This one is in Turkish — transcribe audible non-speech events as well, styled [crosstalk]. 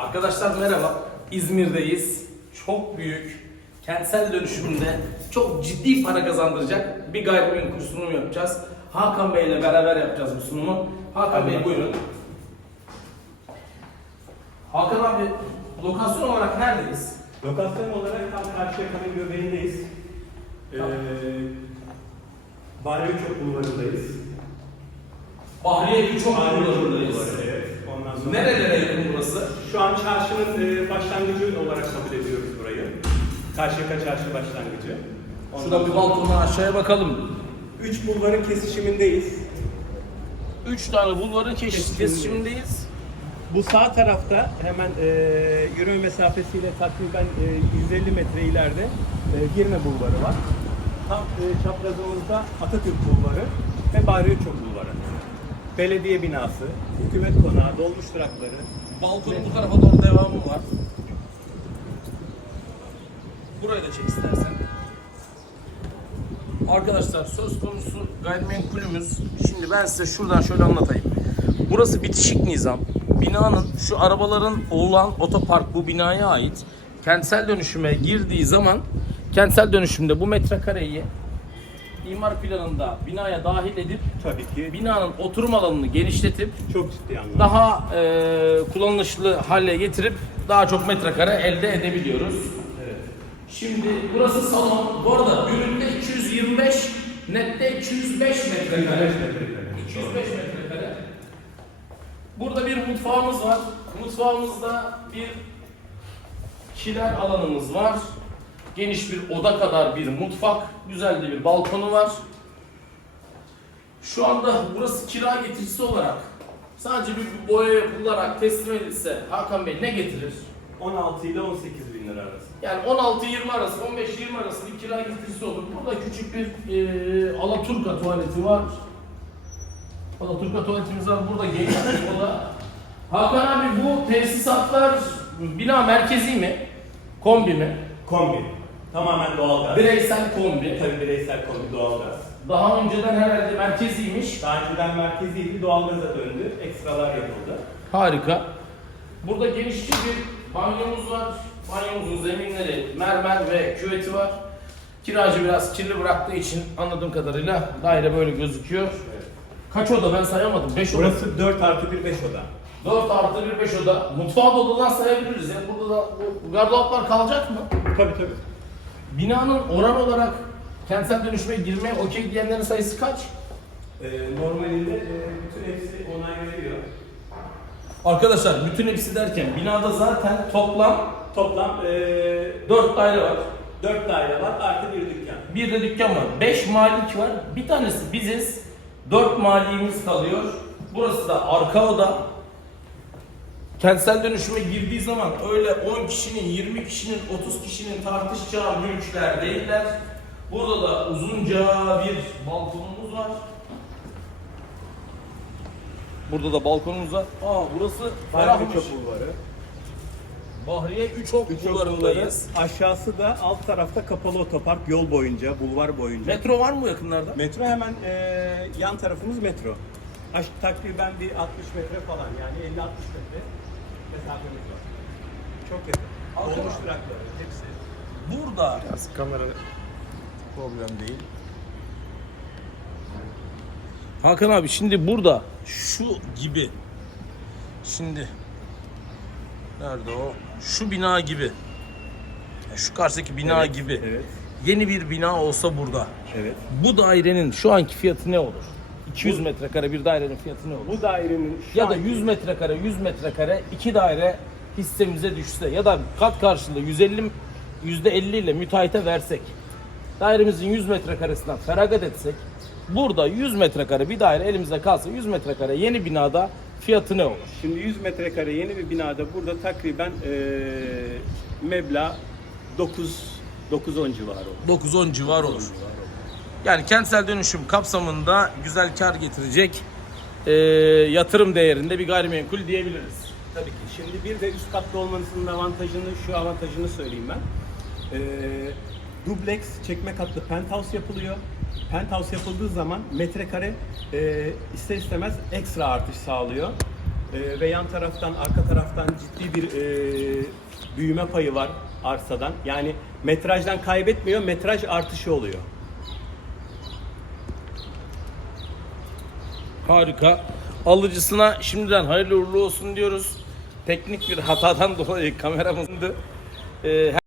Arkadaşlar merhaba. İzmir'deyiz. Çok büyük, kentsel dönüşümünde çok ciddi para kazandıracak bir gayrimenkul sunumu yapacağız. Hakan Bey ile beraber yapacağız bu sunumu. Hakan Bey buyurun. Hakan abi, lokasyon olarak neredeyiz? Lokasyon olarak tam Karşıyaka'nın göbeğindeyiz. Ee, Balyokçok bulvarındayız. Bahriye Birçok Balyokçok bulvarındayız. bulvarı, evet. Ondan sonra burası? Şu an çarşının e, başlangıcı olarak kabul ediyoruz burayı. Karşıyaka çarşı başlangıcı. Ondan Şurada bir sonra- balkondan aşağıya bakalım. Üç bulvarın kesişimindeyiz. Üç tane bulvarın kesişimindeyiz. Bu sağ tarafta hemen e, yürüme mesafesiyle takriben e, 150 metre ileride e, Girne Bulvarı var. Tam e, çaprazımızda Atatürk Bulvarı ve Bahriyçok Bulvarı. Belediye binası, hükümet konağı, dolmuş durakları. Balkonun bu tarafa doğru devamı var. Burayı da çek istersen. Arkadaşlar söz konusu gayrimenkulümüz. Şimdi ben size şuradan şöyle anlatayım. Burası bitişik nizam. Binanın şu arabaların olan otopark bu binaya ait. Kentsel dönüşüme girdiği zaman kentsel dönüşümde bu metrekareyi imar planında binaya dahil edip Tabii ki binanın oturum alanını genişletip çok ciddi anlamda. daha e, kullanışlı hale getirip daha çok metrekare elde edebiliyoruz. Şimdi burası salon. Bu arada üründe 225, nette 205 metrekare. 205 metrekare. Burada bir mutfağımız var. Mutfağımızda bir kiler alanımız var. Geniş bir oda kadar bir mutfak. Güzel de bir balkonu var. Şu anda burası kira getirisi olarak sadece bir boya yapılarak teslim edilse Hakan Bey ne getirir? 16 ile 18 bin lira arası. Yani 16-20 arası, 15-20 arası bir kira getirisi olur. Burada küçük bir e, Alaturka tuvaleti var. Alaturka tuvaletimiz var. Burada geniş bir oda. Hakan abi bu tesisatlar bina merkezi mi? Kombi mi? Kombi. Tamamen doğalgaz. Bireysel kombi. Tabii bireysel kombi doğalgaz. Daha önceden herhalde merkeziymiş. Daha önceden merkeziydi, doğalgaza döndü. Ekstralar yapıldı. Harika. Burada genişçe bir banyomuz var. Banyomuzun zeminleri mermer ve küveti var. Kiracı biraz kirli bıraktığı için anladığım kadarıyla daire böyle gözüküyor. Kaç oda ben sayamadım. 5 oda. Burası 4 artı 1 5 oda. 4 artı 1 5 oda. Mutfağı da odadan sayabiliriz. Yani burada da bu gardıroplar kalacak mı? Tabii tabii. Binanın oran olarak kentsel dönüşüme girmeye okey diyenlerin sayısı kaç? Ee, normalinde e, bütün hepsi onay veriyor. Arkadaşlar bütün hepsi derken binada zaten toplam Toplam e, 4 daire var. 4 daire var artı bir dükkan. Bir de dükkan var. 5 malik var. Bir tanesi biziz. 4 maliğimiz kalıyor. Burası da arka oda. Kentsel dönüşüme girdiği zaman öyle 10 kişinin, 20 kişinin, 30 kişinin tartışacağı mülkler değiller. Burada da uzunca bir balkonumuz var. Burada da balkonumuz var. Aa burası ferahmış. Bulvarı. Bahriye 3 ok Üç bulvarındayız. Aşağısı da alt tarafta kapalı otopark yol boyunca, bulvar boyunca. Metro var mı yakınlarda? Metro hemen e, yan tarafımız metro. Aş, takriben bir 60 metre falan yani 50-60 metre mesafemiz var. Çok yakın. Dolmuş durakları hepsi. Burada Biraz kamera problem değil. Hakan abi şimdi burada şu gibi şimdi nerede o? Şu bina gibi. Şu karşıdaki bina Evet, gibi. Evet. Yeni bir bina olsa burada. Evet. Bu dairenin şu anki fiyatı ne olur? 200 metrekare bir dairenin fiyatı ne olur? Bu dairenin şu Ya da an- 100 metrekare 100 metrekare iki daire hissemize düşse ya da kat karşılığı 150 %50 ile müteahhite versek dairemizin 100 metrekaresinden feragat etsek burada 100 metrekare bir daire elimizde kalsa 100 metrekare yeni binada fiyatı ne olur? Şimdi 100 metrekare yeni bir binada burada takriben eee meblağ 9 9-10 civarı olur. 9-10 civar olur. Yani kentsel dönüşüm kapsamında güzel kar getirecek eee, yatırım değerinde bir gayrimenkul diyebiliriz. Tabii ki. Şimdi bir de üst katlı olmasının avantajını, şu avantajını söyleyeyim ben. Ee, dubleks çekme katlı penthouse yapılıyor. Penthouse yapıldığı zaman metrekare e, ister istemez ekstra artış sağlıyor. E, ve yan taraftan, arka taraftan ciddi bir e, büyüme payı var arsadan. Yani metrajdan kaybetmiyor, metraj artışı oluyor. Harika. Alıcısına şimdiden hayırlı uğurlu olsun diyoruz. Teknik bir hatadan [laughs] dolayı kameramızdı. Ee,